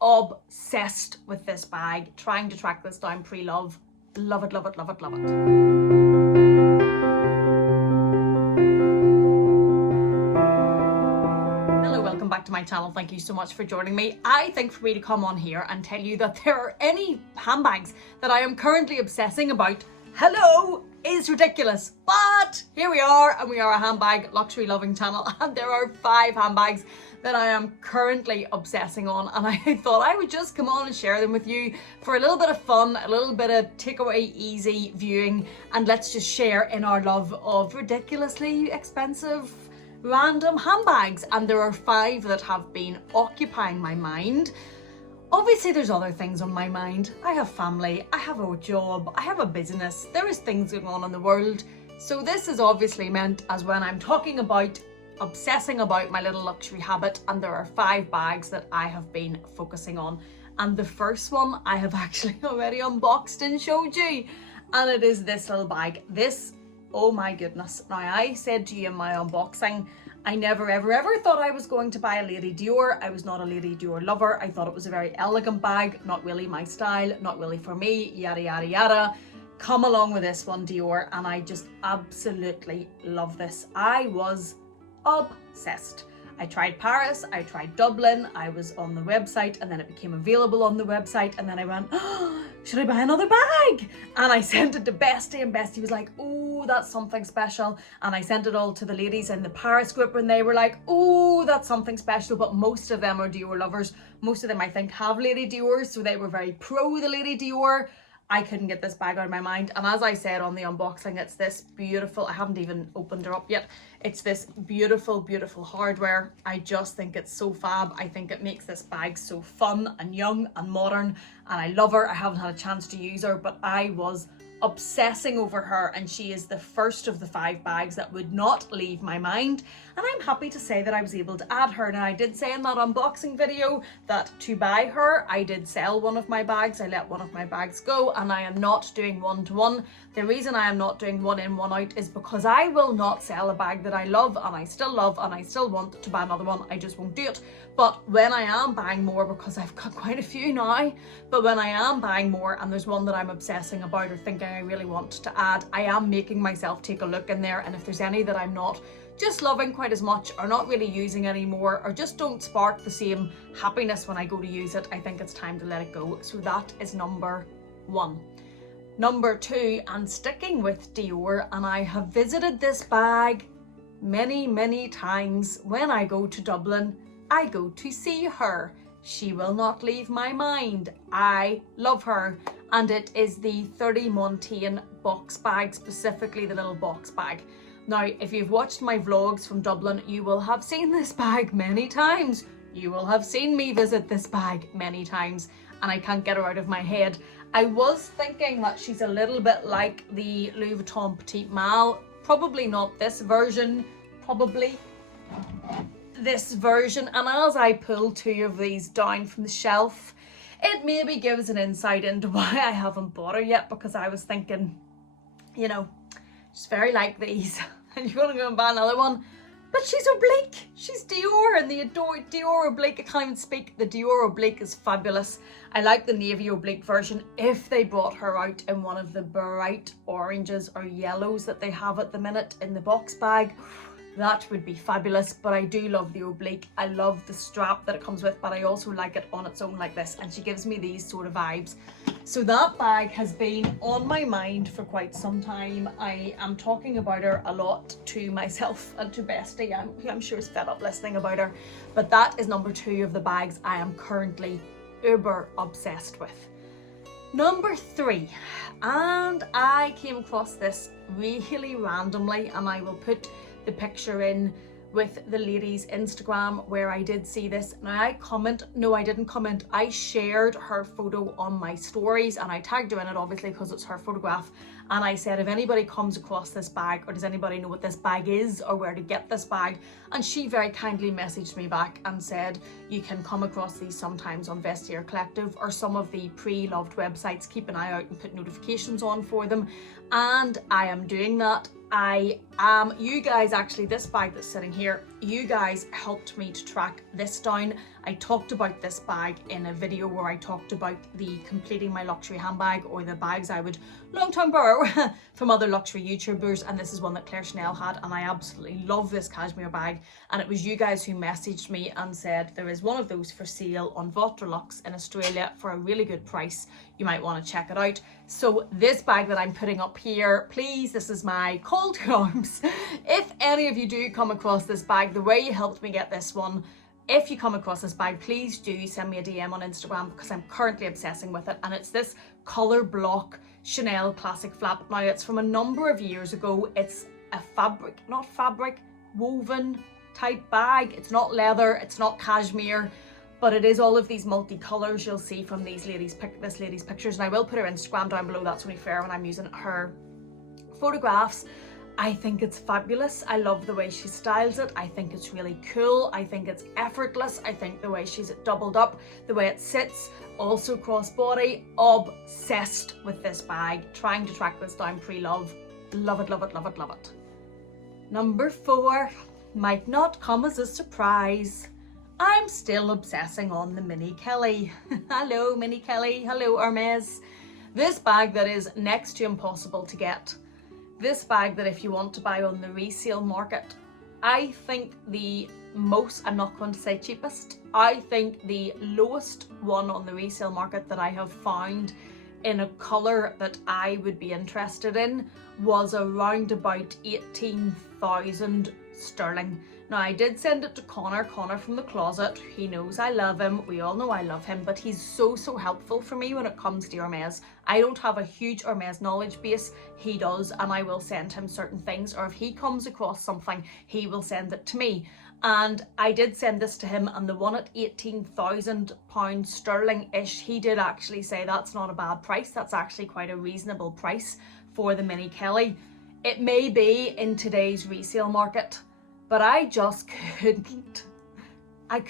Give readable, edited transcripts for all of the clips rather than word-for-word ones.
obsessed with this bag, trying to track this down pre-love. Love it, love it, love it, love it. Back to my channel. Thank you so much for joining me. I think for me to come on here and tell you that there are any handbags that I am currently obsessing about, hello, is ridiculous. But here we are, and we are a handbag luxury loving channel, and there are 5 handbags that I am currently obsessing on, and I thought I would just come on and share them with you for a little bit of fun, a little bit of takeaway easy viewing, and let's just share in our love of ridiculously expensive random handbags. And there are 5 that have been occupying my mind. Obviously there's other things on my mind. I have family, I have a job, I have a business, there is things going on in the world. So this is obviously meant as when I'm talking about obsessing about my little luxury habit, and there are 5 bags that I have been focusing on. And the first one I have actually already unboxed and showed you, and it is this little bag. This, oh my goodness. Now, I said to you in my unboxing, I never ever thought I was going to buy a Lady Dior. I was not a Lady Dior lover. I thought it was a very elegant bag, not really my style, not really for me, yada yada yada. Come along with this one, Dior, and I just absolutely love this. I was obsessed. I tried Paris, I tried Dublin, I was on the website, and then it became available on the website, and then I went, oh, should I buy another bag? And I sent it to Bestie, and Bestie was like, oh, that's something special. And I sent it all to the ladies in the Paris group, and they were like, oh, that's something special. But most of them are Dior lovers. Most of them, I think, have Lady Dior, so they were very pro the Lady Dior. I couldn't get this bag out of my mind, and as I said on the unboxing, it's this beautiful, I haven't even opened her up yet, it's this beautiful hardware. I just think it's so fab. I think it makes this bag so fun and young and modern, and I love her. I haven't had a chance to use her, but I was obsessing over her, and she is the first of the 5 bags that would not leave my mind. And I'm happy to say that I was able to add her. Now, I did say in that unboxing video that to buy her, I did sell one of my bags. I let one of my bags go, and I am not doing one-to-one. The reason I am not doing one in, one out is because I will not sell a bag that I love and I still love and I still want to buy another one. I just won't do it. But when I am buying more, because I've got quite a few now, but when I am buying more and there's one that I'm obsessing about or thinking I really want to add, I am making myself take a look in there, and if there's any that I'm not just loving quite as much or not really using anymore or just don't spark the same happiness when I go to use it, I think it's time to let it go. So that is number 1. Number 2, and sticking with Dior, and I have visited this bag many times. When I go to Dublin, I go to see her. She will not leave my mind. I love her. And it is the 30 Montaigne box bag, specifically the little box bag. Now, if you've watched my vlogs from Dublin, you will have seen this bag many times. You will have seen me visit this bag many times, and I can't get her out of my head. I was thinking that she's a little bit like the Louis Vuitton Petite Malle. Probably not this version, probably this version. And as I pull 2 of these down from the shelf, it maybe gives an insight into why I haven't bought her yet, because I was thinking, you know, she's very like these and you're gonna go and buy another one, but she's oblique. She's Dior, and the Dior oblique, I can't even speak. The Dior oblique is fabulous. I like the navy oblique version. If they brought her out in one of the bright oranges or yellows that they have at the minute in the box bag, that would be fabulous. But I do love the oblique. I love the strap that it comes with, but I also like it on its own like this, and she gives me these sort of vibes. So that bag has been on my mind for quite some time. I am talking about her a lot to myself and to Bestie. I'm sure is fed up listening about her, but that is number 2 of the bags I am currently uber obsessed with. Number 3, and I came across this really randomly, and I will put the picture in with the lady's Instagram where I did see this. Now I didn't comment, I shared her photo on my stories, and I tagged her in it obviously because it's her photograph, and I said if anybody comes across this bag, or does anybody know what this bag is or where to get this bag, and she very kindly messaged me back and said you can come across these sometimes on Vestiaire Collective or some of the pre-loved websites. Keep an eye out and put notifications on for them, and I am doing that. You guys, actually, this bag that's sitting here you guys helped me to track this down. I talked about this bag in a video where I talked about the completing my luxury handbag, or the bags I would long time borrow from other luxury YouTubers, and this is one that Claire Chanel had, and I absolutely love this cashmere bag. And it was you guys who messaged me and said there is one of those for sale on Votre-Luxe in Australia for a really good price. You might want to check it out. So this bag that I'm putting up here, please, this is my call to arms. If any of you do come across this bag, the way you helped me get this one, if you come across this bag, please do send me a DM on Instagram, because I'm currently obsessing with it. And it's this Colorblock Chanel classic flap. Now, it's from a number of years ago. It's a woven type bag. It's not leather, it's not cashmere, but it is all of these multicolours you'll see from this lady's pictures. And I will put her Instagram down below, that's only fair, when I'm using her photographs. I think it's fabulous. I love the way she styles it. I think it's really cool. I think it's effortless. I think the way she's doubled up, the way it sits, also crossbody. Obsessed with this bag. Trying to track this down pre-love. Love it, love it, love it, love it. Number 4 might not come as a surprise. I'm still obsessing on the Mini Kelly. Hello, Mini Kelly. Hello, Hermes. This bag that is next to impossible to get. This bag that if you want to buy on the resale market, I think the most, I'm not going to say cheapest, I think the lowest one on the resale market that I have found in a colour that I would be interested in was around about 18,000 sterling. Now, I did send it to Connor from the closet. He knows I love him. We all know I love him, but he's so helpful for me when it comes to Hermes. I don't have a huge Hermes knowledge base. He does, and I will send him certain things, or if he comes across something, he will send it to me. And I did send this to him, and the one at £18,000 sterling-ish, he did actually say that's not a bad price. That's actually quite a reasonable price for the Mini Kelly. It may be in today's resale market, but I just couldn't. I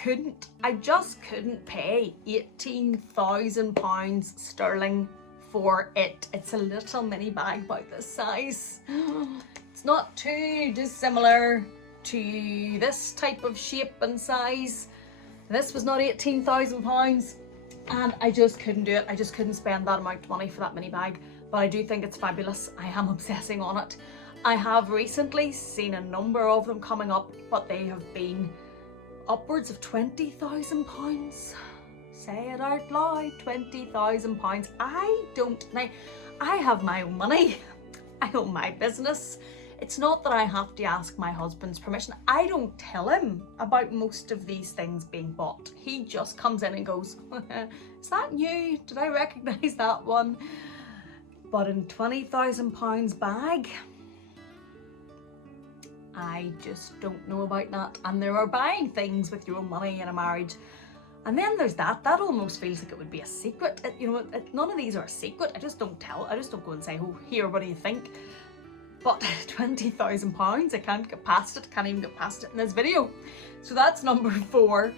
just couldn't pay £18,000 sterling for it. It's a little mini bag about this size. It's not too dissimilar to this type of shape and size. This was not £18,000, and I just couldn't do it. I just couldn't spend that amount of money for that mini bag, but I do think it's fabulous. I am obsessing on it. I have recently seen a number of them coming up, but they have been upwards of £20,000. Say it out loud, £20,000. I have my own money. I own my business. It's not that I have to ask my husband's permission. I don't tell him about most of these things being bought. He just comes in and goes, is that new? Did I recognise that one? But in £20,000 bag, I just don't know about that. And there are buying things with your own money in a marriage. And then there's that almost feels like it would be a secret. None of these are a secret. I just don't tell. I just don't go and say, oh, here, what do you think? But £20,000, I can't get past it. Can't even get past it in this video. So that's number 4.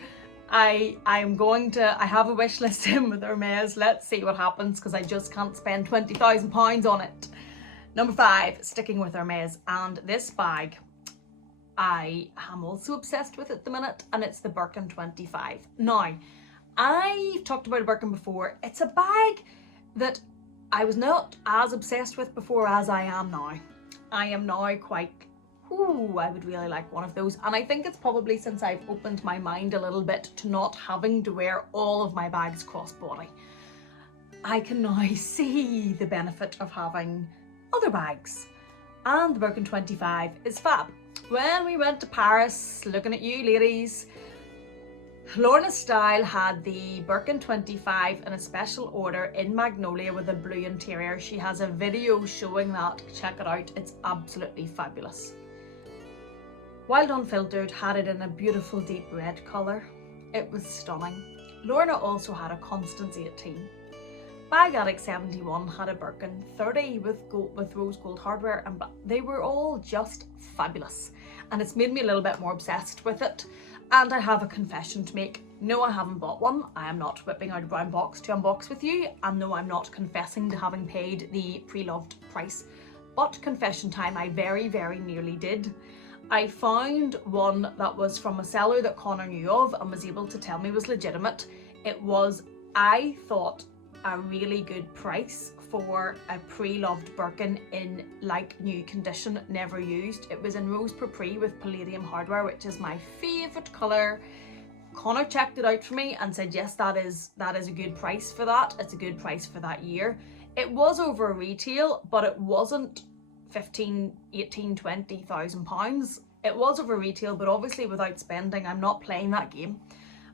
I have a wish list in with Hermes. Let's see what happens, because I just can't spend £20,000 on it. Number 5, sticking with Hermes, and this bag I am also obsessed with at the minute, and it's the Birkin 25. Now, I've talked about a Birkin before. It's a bag that I was not as obsessed with before as I am now. I am now quite, I would really like one of those. And I think it's probably since I've opened my mind a little bit to not having to wear all of my bags crossbody. I can now see the benefit of having other bags. And the Birkin 25 is fab. When we went to Paris, looking at you ladies, Lorna Style had the Birkin 25 in a special order in Magnolia with a blue interior. She has a video showing that. Check it out. It's absolutely fabulous. Wild Unfiltered had it in a beautiful deep red colour. It was stunning. Lorna also had a Constance 18. Bag Addict 71 had a Birkin 30 with rose gold hardware, and they were all just fabulous. And it's made me a little bit more obsessed with it. And I have a confession to make. No, I haven't bought one. I am not whipping out a brown box to unbox with you. And no, I'm not confessing to having paid the pre-loved price. But confession time, I very, very nearly did. I found one that was from a seller that Connor knew of and was able to tell me was legitimate. It was, I thought, a really good price for a pre-loved Birkin in like new condition, never used. It was in Rose Prix with palladium hardware, which is my favourite colour. Connor checked it out for me and said, yes, that is a good price for that. It's a good price for that year. It was over retail, but it wasn't 15, 18, 20,000 pounds. It was over retail, but obviously without spending, I'm not playing that game.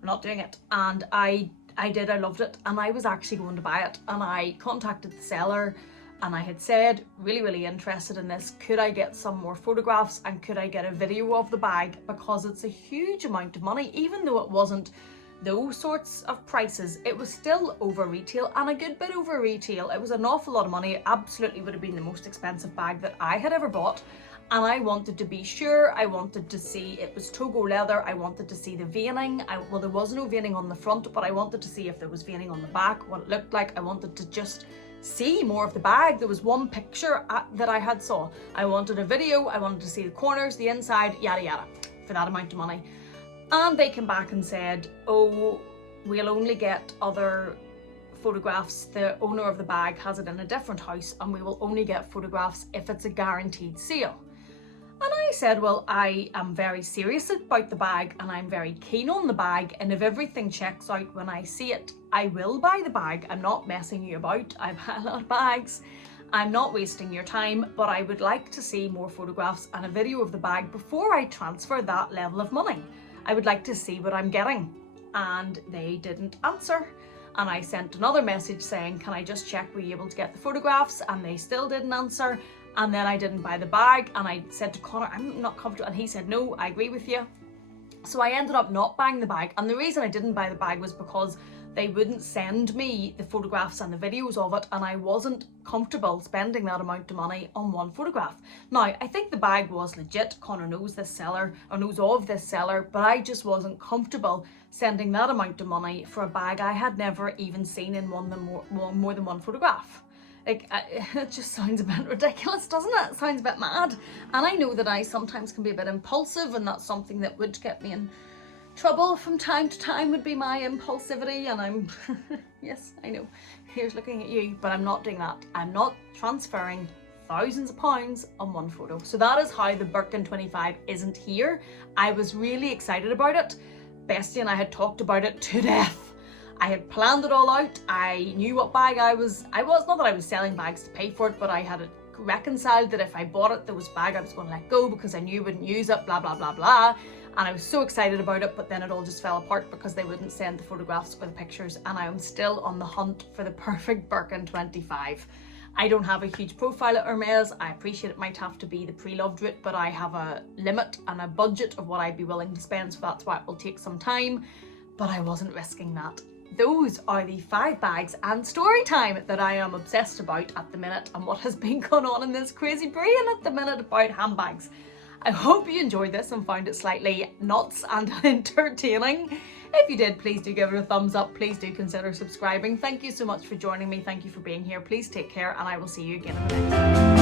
I'm not doing it. And I loved it, and I was actually going to buy it, and I contacted the seller and I had said, really interested in this. Could I get some more photographs and could I get a video of the bag, because it's a huge amount of money. Even though it wasn't those sorts of prices, it was still over retail, and a good bit over retail. It was an awful lot of money. It absolutely would have been the most expensive bag that I had ever bought. And I wanted to be sure. I wanted to see, it was Togo leather. I wanted to see the veining. Well, there was no veining on the front, but I wanted to see if there was veining on the back, what it looked like. I wanted to just see more of the bag. There was one picture that I had saw. I wanted a video. I wanted to see the corners, the inside, yada yada, for that amount of money. And they came back and said, oh, we'll only get other photographs. The owner of the bag has it in a different house, and we will only get photographs if it's a guaranteed sale. And I said, well, I am very serious about the bag and I'm very keen on the bag, and if everything checks out when I see it, I will buy the bag. I'm not messing you about. I've had a lot of bags. I'm not wasting your time, but I would like to see more photographs and a video of the bag before I transfer that level of money. I would like to see what I'm getting. And they didn't answer. And I sent another message saying, can I just check, were you able to get the photographs? And they still didn't answer. And then I didn't buy the bag, and I said to Connor, I'm not comfortable, and he said, no, I agree with you. So I ended up not buying the bag, and the reason I didn't buy the bag was because they wouldn't send me the photographs and the videos of it, and I wasn't comfortable spending that amount of money on one photograph. Now, I think the bag was legit. Connor knows this seller, or knows of this seller, but I just wasn't comfortable sending that amount of money for a bag I had never even seen in more than one photograph. Like, it just sounds a bit ridiculous, doesn't it? It sounds a bit mad. And I know that I sometimes can be a bit impulsive, and that's something that would get me in trouble from time to time, would be my impulsivity. And I'm, yes, I know, here's looking at you, but I'm not doing that. I'm not transferring thousands of pounds on one photo. So that is how the Birkin 25 isn't here. I was really excited about it. Bestie and I had talked about it to death. I had planned it all out. I knew what bag I was, not that I was selling bags to pay for it, but I had it reconciled that if I bought it, there was a bag I was going to let go because I knew I wouldn't use it, blah, blah, blah, blah. And I was so excited about it, but then it all just fell apart because they wouldn't send the photographs or the pictures, and I am still on the hunt for the perfect Birkin 25. I don't have a huge profile at Hermes. I appreciate it might have to be the pre-loved route, but I have a limit and a budget of what I'd be willing to spend, so that's why it will take some time, but I wasn't risking that. Those are the 5 bags and story time that I am obsessed about at the minute, and what has been going on in this crazy brain at the minute about handbags. I hope you enjoyed this and found it slightly nuts and entertaining. If you did, please do give it a thumbs up. Please do consider subscribing. Thank you so much for joining me. Thank you for being here. Please take care, and I will see you again in the next one.